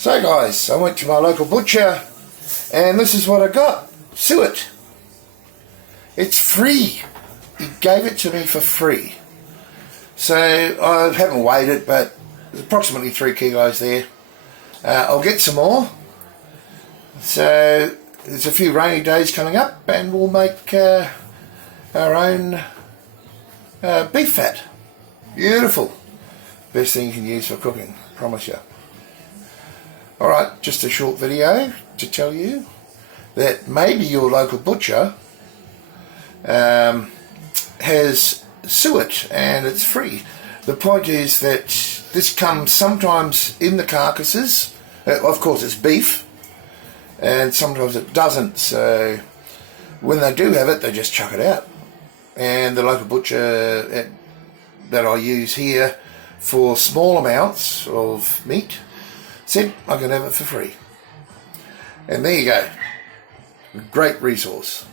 So guys, I went to my local butcher and this is what I got. Suet. It's free. He gave it to me for free. So I haven't weighed it, but there's approximately 3 kilos there. I'll get some more. So there's a few rainy days coming up and we'll make our own beef fat. Beautiful. Best thing you can use for cooking, promise you. Alright, just a short video to tell you that maybe your local butcher has suet and it's free. The point is that this comes sometimes in the carcasses. Of course it's beef, and sometimes it doesn't, so when they do have it they just chuck it out. And the local butcher that I use here for small amounts of meat said I can have it for free. And there you go. Great resource.